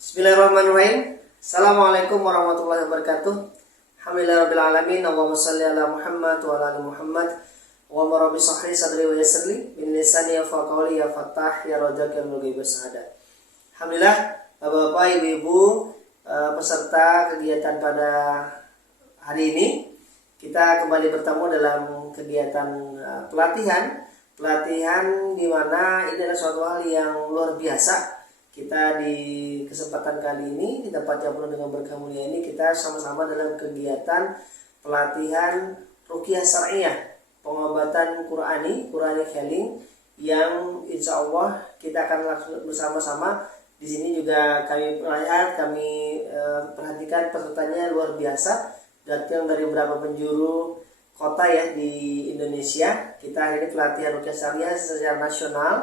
Bismillahirrahmanirrahim. Assalamualaikum warahmatullahi wabarakatuh. Alhamdulillahirabbil alamin. Allahumma shalli ala Muhammad wa ala ali Muhammad. Wa rabbi shrah li sadri wa yassir li min lisani yafqahu qawli ya Fattah ya Razzaq ya Mughib as-Sa'adah. Alhamdulillah, Bapak, Ibu, peserta kegiatan pada hari ini, kita kembali bertemu dalam kegiatan pelatihan di mana ini adalah suatu hal yang luar biasa. Kita di kesempatan kali ini di tempat yang penuh dengan berkah mulia ini, kita sama-sama dalam kegiatan pelatihan ruqyah syar'iyyah, pengobatan Quranic healing, yang insya Allah kita akan langsung bersama-sama. Di sini juga kami perhatikan pesertanya luar biasa, datang dari beberapa penjuru kota ya di Indonesia. Kita hari ini pelatihan ruqyah syar'iyyah secara nasional.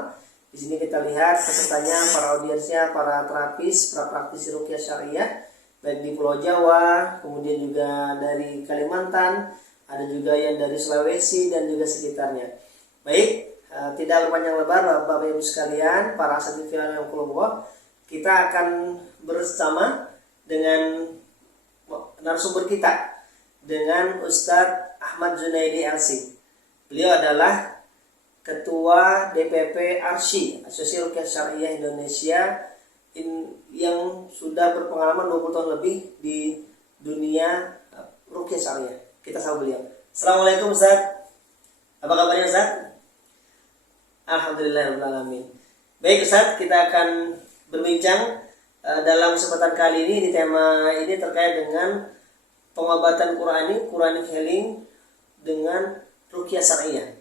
Di sini kita lihat pesertanya, para audiensnya, para terapis, para praktisi ruqyah syar'iyyah, baik di Pulau Jawa, kemudian juga dari Kalimantan, ada juga yang dari Sulawesi dan juga sekitarnya. Baik, tidak berpanjang lebar, Bapak Ibu sekalian, para asatidz yang kulubwa, kita akan bersama dengan narasumber kita, dengan Ustadz Ahmad Junaidi LC. Beliau adalah Ketua DPP ARSY, Asosiasi Ruqyah Syar'iyyah Indonesia, yang sudah berpengalaman 20 tahun lebih di dunia ruqyah syar'iyyah. Kita sambut beliau. Assalamualaikum Ustaz. Apa kabarnya Ustaz? Alhamdulillahirrahmanirrahim. Baik Ustaz, kita akan berbincang dalam kesempatan kali ini di tema ini terkait dengan pengobatan Quranic healing dengan ruqyah syar'iyyah.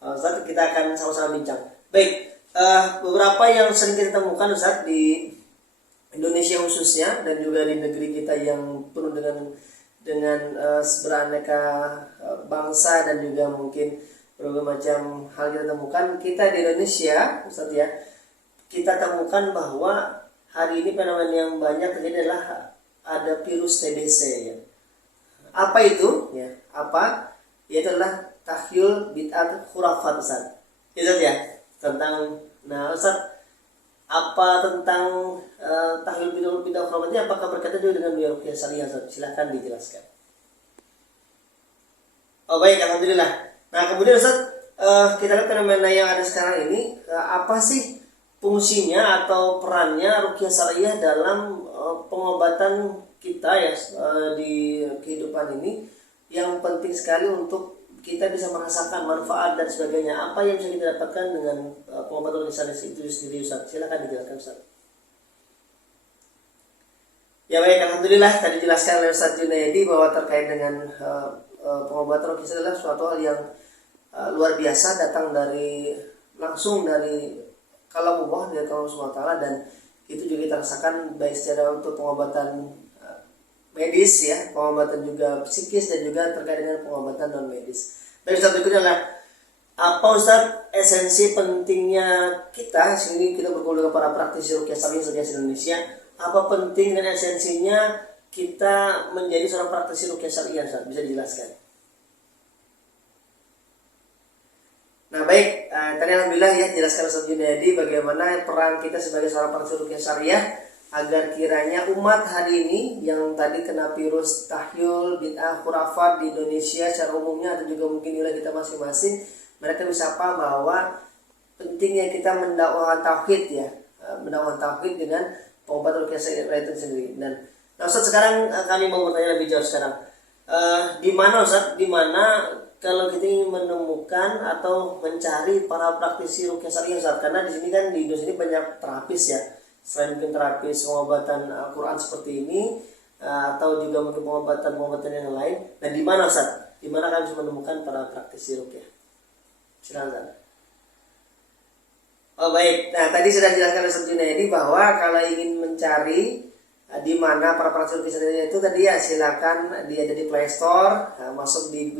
Ustaz, kita akan sama-sama bincang. Baik, beberapa yang sering kita temukan Ustaz di Indonesia khususnya, dan juga di negeri kita yang penuh dengan beraneka bangsa dan juga mungkin berbagai macam hal kita temukan. Kita di Indonesia Ustaz ya, kita temukan bahwa hari ini fenomena yang banyak terjadi adalah ada virus TBC ya. Apa itu? Ya, apa? Yaitu adalah tahyul bid'at khurafat Ustaz. Itu ya, tentang Ustaz, apa tentang tahyul bid'at khurafat ini, apakah berkaitan juga dengan dunia ruqyah syar'iyyah Ustaz? Silakan dijelaskan. Oh baik, alhamdulillah. Nah, kemudian Ustaz, kita lihat fenomena yang ada sekarang ini, apa sih fungsinya atau perannya ruqyah syar'iyyah dalam pengobatan kita ya di kehidupan ini, yang penting sekali untuk kita bisa merasakan manfaat dan sebagainya. Apa yang bisa kita dapatkan dengan pengobatan ruqyah syar'iyyah itu sendiri Ustaz? Silakan dijelaskan Ustaz. Ya baik, alhamdulillah, tadi dijelaskan oleh Ustaz Junaidi bahwa terkait dengan pengobatan ruqyah syar'iyyah adalah suatu hal yang luar biasa, datang langsung dari kalamullah, dari Allah Subhanahu wa taala, dan itu juga kita rasakan baik secara untuk pengobatan medis ya, pengobatan juga psikis, dan juga terkait dengan pengobatan non medis. Baik Ustaz, berikutnya adalah apa Ustaz esensi pentingnya kita sini, kita berkumpul dengan para praktisi ruqyah syar'iyyah Indonesia. Apa penting dan esensinya kita menjadi seorang praktisi ruqyah syar'iyyah Ustaz? Bisa dijelaskan? Nah baik, tadi alhamdulillah ya jelaskan Ustaz Junaidi bagaimana peran kita sebagai seorang praktisi ruqyah syar'iyyah, agar kiranya umat hari ini yang tadi kena virus tahyul bid'ah khurafat di Indonesia secara umumnya, atau juga mungkin wilayah kita masing-masing, mereka bisa paham bahwa pentingnya kita mendakwahkan tauhid ya, mendakwahkan tauhid dengan pengobatan ruqyah syar'iyyah itu sendiri. Dan Ustaz, sekarang kami mau bertanya lebih jauh sekarang, di mana Ustaz, di mana kalau kita ingin menemukan atau mencari para praktisi ruqyah syar'iyyah Ustaz, karena di sini kan di Indonesia ini banyak terapis ya, selain mungkin terapis pengobatan Al-Quran seperti ini, atau juga mungkin pengobatan yang lain. Dan di mana Ustaz? Di mana kami bisa menemukan para praktisi ruqyah? Silakan. Oh baik. Nah, tadi sudah dijelaskan Ustaz Junaidi bahwa kalau ingin mencari di mana para praktisi ruqyah itu tadi ya, silakan dia ada di Play Store, masuk di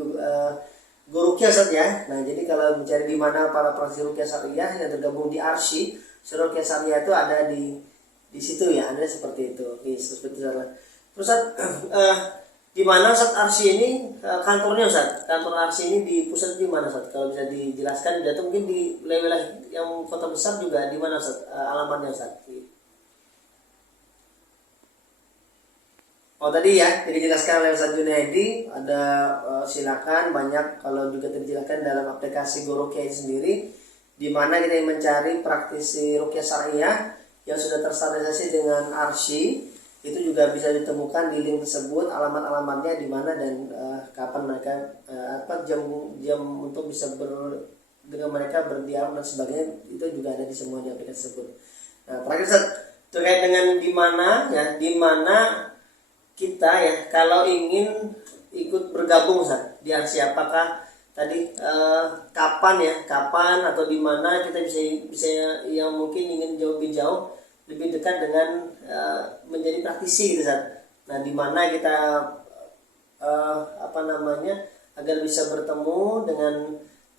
Ruqyah Ustaz ya. Nah, jadi kalau mencari di mana para praktisi ruqyah syar'iyyah yang tergabung di ARSY, ruqyah syar'iyyah itu ada di situ ya, ada seperti itu. Seperti itu. Terus di mana Ustaz ARSY ini kantornya Ustaz? Kantor ARSY ini di pusat di mana Ustaz? Kalau bisa dijelaskan, atau mungkin di wilayah yang kota besar juga di mana Ustaz alamatnya Ustaz? Oh tadi ya, jadi dijelaskan oleh Ustaz Junaidi, ada silakan banyak kalau juga dijelaskan dalam aplikasi Gorukia sendiri, di mana kita mencari praktisi rukyah syariah yang sudah terstandarisasi dengan Arsy, itu juga bisa ditemukan di link tersebut, alamat-alamatnya di mana dan kapan mereka jam untuk bisa dengan mereka berdialog dan sebagainya, itu juga ada di semua di aplikasi tersebut. Nah, terakhir Ustaz, terkait dengan di mana kita ya kalau ingin ikut bergabung Ustaz di Arsy, apakah tadi kapan atau di mana kita bisa yang mungkin ingin lebih jauh lebih dekat dengan menjadi praktisi gitu Ustaz. Nah, di mana kita agar bisa bertemu dengan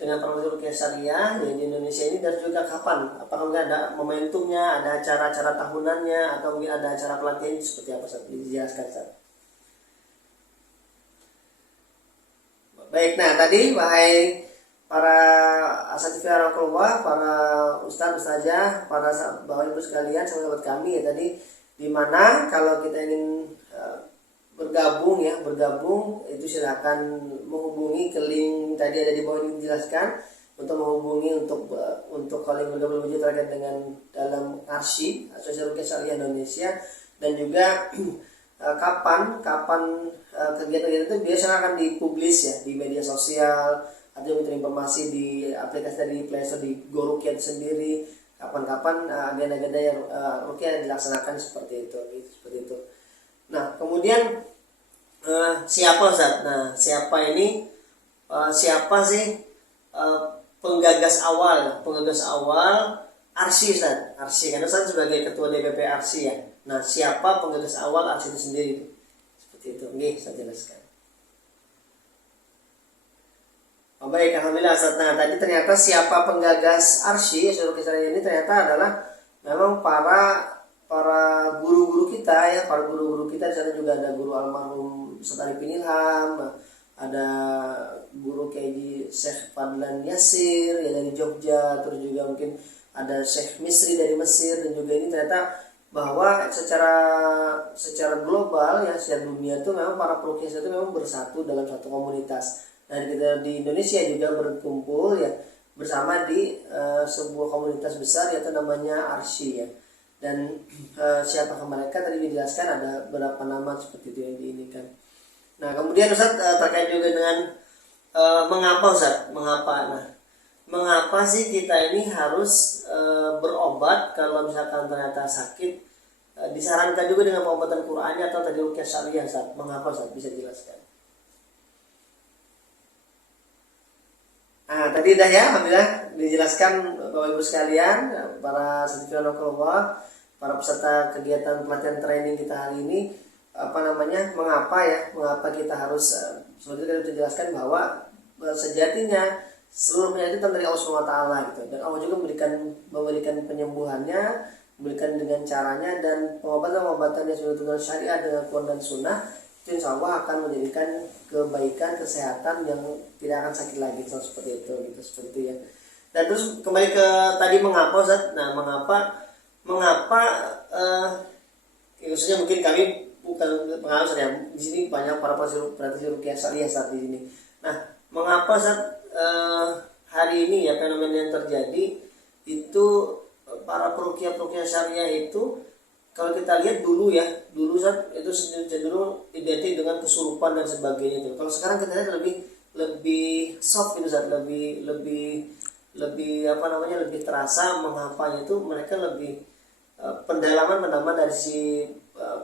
praktisi rukyah syariah di Indonesia ini, dan juga kapan, apakah mungkin ada momentumnya, ada acara-acara tahunannya, atau mungkin ada acara pelatihan seperti apa Ustaz? Dijelaskan Ustaz. Baik, nah tadi wahai para asatidz warahmatullah, para ustazah, para bapak ibu sekalian, sahabat kami ya, tadi di mana kalau kita ingin bergabung itu silakan menghubungi ke link tadi ada di bawah ini dijelaskan untuk menghubungi untuk kalau ingin bergabung terkait dengan dalam Arsy Asosiasi Rukyah Syariah Indonesia, dan juga kapan kegiatan-kegiatan itu biasanya akan dipublis ya di media sosial atau minta informasi di aplikasi dari Play Store di Gorukia sendiri, kapan-kapan agenda-agenda yang rukyah dilaksanakan seperti itu. Nah, kemudian siapa Ustaz? Nah, siapa sih penggagas awal Arsy Ustaz? Arsy kan Ustaz sebagai ketua DPP Arsy ya. Nah, siapa penggagas awal Arsy itu sendiri? Seperti itu. Nih, saya jelaskan. Oh, baik, alhamdulillah Ustaz. Nah, tadi ternyata siapa penggagas Arsy Rukyah Syariah ini ternyata adalah memang para guru-guru kita ya, para guru-guru kita. Di sana juga ada guru almarhum Ustaz Arifin Ilham, ada guru KJ Syekh Fadlan Yasir ya dari Jogja, terus juga mungkin ada Syekh Misri dari Mesir, dan juga ini ternyata bahwa secara global ya, secara dunia itu memang para perukyah itu memang bersatu dalam satu komunitas. Dan kita di Indonesia juga berkumpul ya bersama di sebuah komunitas besar yaitu namanya Arsy ya. Dan siapakah mereka tadi dijelaskan ada beberapa nama seperti itu yang diinikan. Nah, kemudian Ustaz terkait juga dengan mengapa Ustaz? Mengapa sih kita ini harus berobat kalau misalkan ternyata sakit? Disarankan juga dengan pengobatan Qur'annya atau tadi rukyah syariah Ustaz? Mengapa Ustaz? Bisa jelaskan? Nah, tadi dah ya, alhamdulillah dijelaskan Bapak Ibu sekalian, para asatidz warahmatullah, para peserta kegiatan pelatihan training kita hari ini, mengapa kita harus seperti kita dijelaskan bahwa sejatinya seluruh penyakit dari Allah SWT gitu, dan Allah juga memberikan penyembuhannya, memberikan dengan caranya, dan pengobatan yang sudah dengan syariah dengan Quran dan Sunnah itu insya Allah akan menjadikan kebaikan, kesehatan yang tidak akan sakit lagi, seperti itu ya. Dan terus kembali ke tadi mengapa Ustaz? Nah, mengapa khususnya mungkin kami bukan pengalaman ya, di sini banyak para praktisi rukyah syariah saat di sini. Nah, mengapa Ustaz hari ini ya fenomena yang terjadi itu para perukyah syariah itu, kalau kita lihat dulu Ustaz itu cenderung identik dengan kesurupan dan sebagainya itu. Kalau sekarang kita lihat lebih soft gitu Ustaz, lebih terasa mengapanya itu mereka lebih pendalaman dari si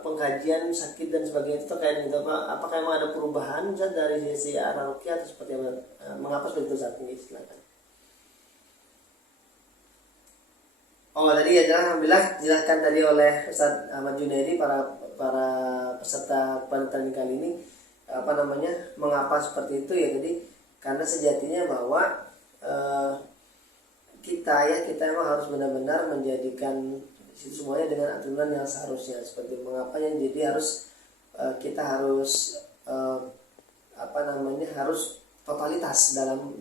pengkajian sakit dan sebagainya itu terkait gitu. Apakah memang ada perubahan Ustaz dari sisi arah rukyah atau seperti apa? Mengapa seperti itu Ustaz? Ini silakan. Oh, tadi ya alhamdulillah dijelaskan tadi oleh Ustaz Ahmad Junaidi para peserta pelatihan kali ini mengapa seperti itu ya. Jadi karena sejatinya bahwa kita memang harus benar-benar menjadikan semuanya dengan aturan yang seharusnya, seperti mengapa yang jadi kita harus harus totalitas dalam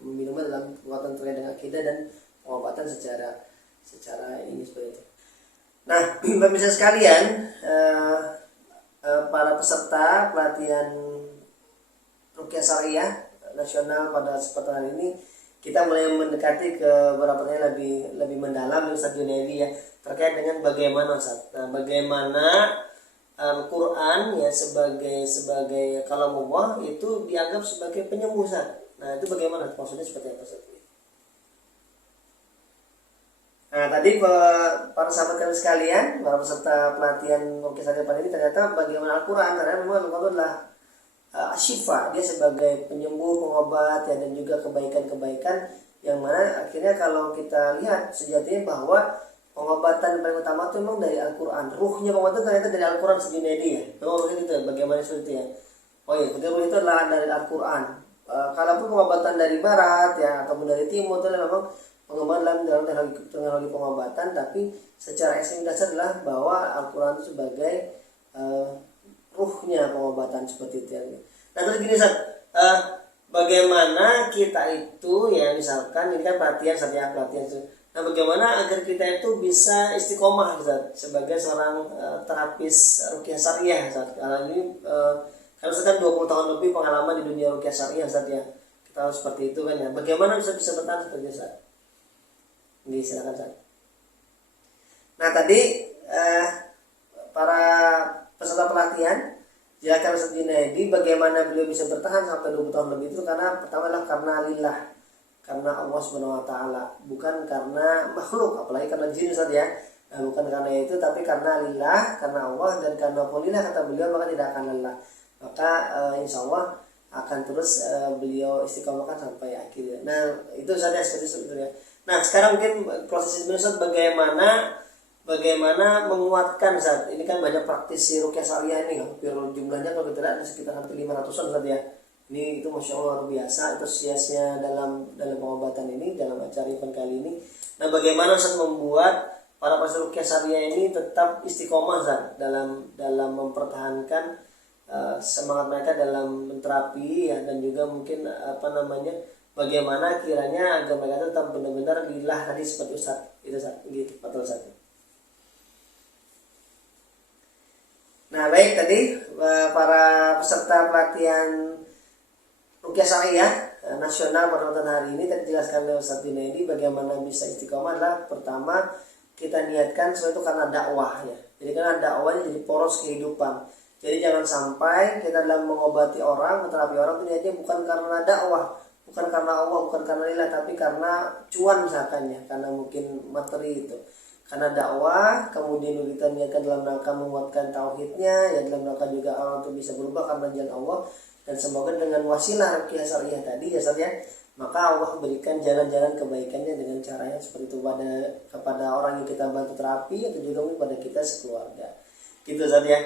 meminumnya dalam kekuatan terkait dengan akidah dan pengobatan secara ini seperti itu. Nah, pemirsa sekalian, para peserta pelatihan Ruqyah Syariah nasional pada kesempatan hari ini kita mulai mendekati ke beberapa pertanyaan lebih mendalam Ustaz Junaidi ya, terkait dengan bagaimana Ustaz. Nah, bagaimana Al-Quran ya sebagai kalamullah itu dianggap sebagai penyembuh Ustaz. Nah, itu bagaimana maksudnya seperti apa Ustaz? Nah, tadi para sahabat kalian sekalian, para peserta pelatihan Ruqyah Syariah pada ini ternyata bagaimana Al-Quran, karena memang Al-Quran adalah syifa, dia sebagai penyembuh, pengobat ya, dan juga kebaikan-kebaikan yang mana akhirnya kalau kita lihat sejatinya bahwa pengobatan yang paling utama itu memang dari Al-Quran. Ruhnya pengobatan ternyata dari Al-Quran sejunedi ya. Memang begitu ya, bagaimana seperti itu ya. Oh iya, betul ruh itu adalah dari Al-Quran. Kalaupun pengobatan dari barat ya ataupun dari timur itu adalah memang pengobatan dalam teknologi pengobatan, tapi secara ekstrim dasar adalah bahwa Al-Quran itu sebagai ruhnya pengobatan seperti itu ya. Nah terus gini Ustaz, bagaimana kita itu ya, misalkan ini kan pelatihan saja pelatihan. Nah bagaimana agar kita itu bisa istiqomah Ustaz sebagai seorang terapis Ruqyah Syariah Ustaz. Karena ini kalau misalkan 20 tahun lebih pengalaman di dunia Ruqyah Syariah Ustaz ya, kita harus seperti itu kan ya. Bagaimana bisa bertahan seperti itu Ustaz? Ini silakan Ustaz. Nah tadi para peserta pelatihan jelaskan Ustaz Junaidi bagaimana beliau bisa bertahan sampai 20 tahun lebih itu karena pertama adalah karena lillah, karena Allah Subhanahu wa taala, bukan karena makhluk, apalagi karena jin Ustaz ya. Nah, bukan karena itu tapi karena lillah, karena Allah, dan karena lillah kata beliau maka tidak akan lelah. Maka insya Allah akan terus beliau istiqomahkan sampai akhirnya. Nah, itu saja seperti itu ya. Nah, sekarang mungkin proses Ustaz bagaimana menguatkan Ustaz. Ini kan banyak praktisi Ruqyah Syariah ini, hampir jumlahnya kalau kita lihat sekitar hampir 500-an Ustaz ya. Ini itu Masya Allah luar biasa antusiasnya dalam pengobatan ini, dalam acara event kali ini. Nah bagaimana Ustaz membuat para praktisi Ruqyah Syariah ini tetap istiqomah Ustaz dalam mempertahankan semangat mereka dalam menterapi ya, dan juga mungkin bagaimana kiranya agar mereka tetap benar-benar lillah tadi seperti Ustaz itu Ustaz gitu, betul Ustaz. Nah baik, tadi para peserta pelatihan Ruqyah Syariah nasional pada hari ini tadi dijelaskan oleh Ustaz Junaidi bagaimana bisa istiqomah adalah pertama kita niatkan sesuatu karena dakwah ya. Jadi karena dakwah jadi poros kehidupan. Jadi jangan sampai kita dalam mengobati orang, menterapi orang itu niatnya bukan karena dakwah, bukan karena Allah, bukan karena lillah, tapi karena cuan misalkan ya, karena mungkin materi itu. Karena dakwah, kemudian kita niatkan dalam rangka menguatkan tauhidnya, ya dalam rangka juga orang itu bisa berubah karena jalan Allah, dan semoga dengan wasilah Ruqyah Syariah tadi ya Ustaz ya, maka Allah berikan jalan-jalan kebaikannya dengan caranya seperti itu kepada orang yang kita bantu terapi atau juga kepada kita sekeluarga. Gitu Ustaz ya.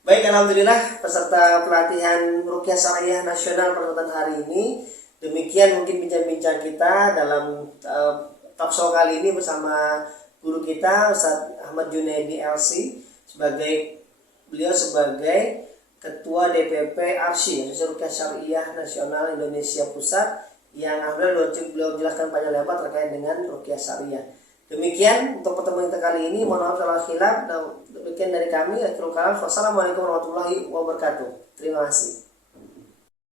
Baik, alhamdulillah peserta pelatihan Ruqyah Syariah nasional pada hari ini. Demikian mungkin bincang-bincang kita dalam talkshow kali ini bersama guru kita Ustaz Ahmad Junaidi LC beliau sebagai Ketua DPP ARSY Ruqyah Syariah Nasional Indonesia Pusat, yang alhamdulillah beliau jelaskan panjang lebar terkait dengan Ruqyah Syariah. Demikian untuk pertemuan kita kali ini, mohon maaf kalau khilaf, dan demikian dari kami. Wassalamualaikum warahmatullahi wabarakatuh. Terima kasih.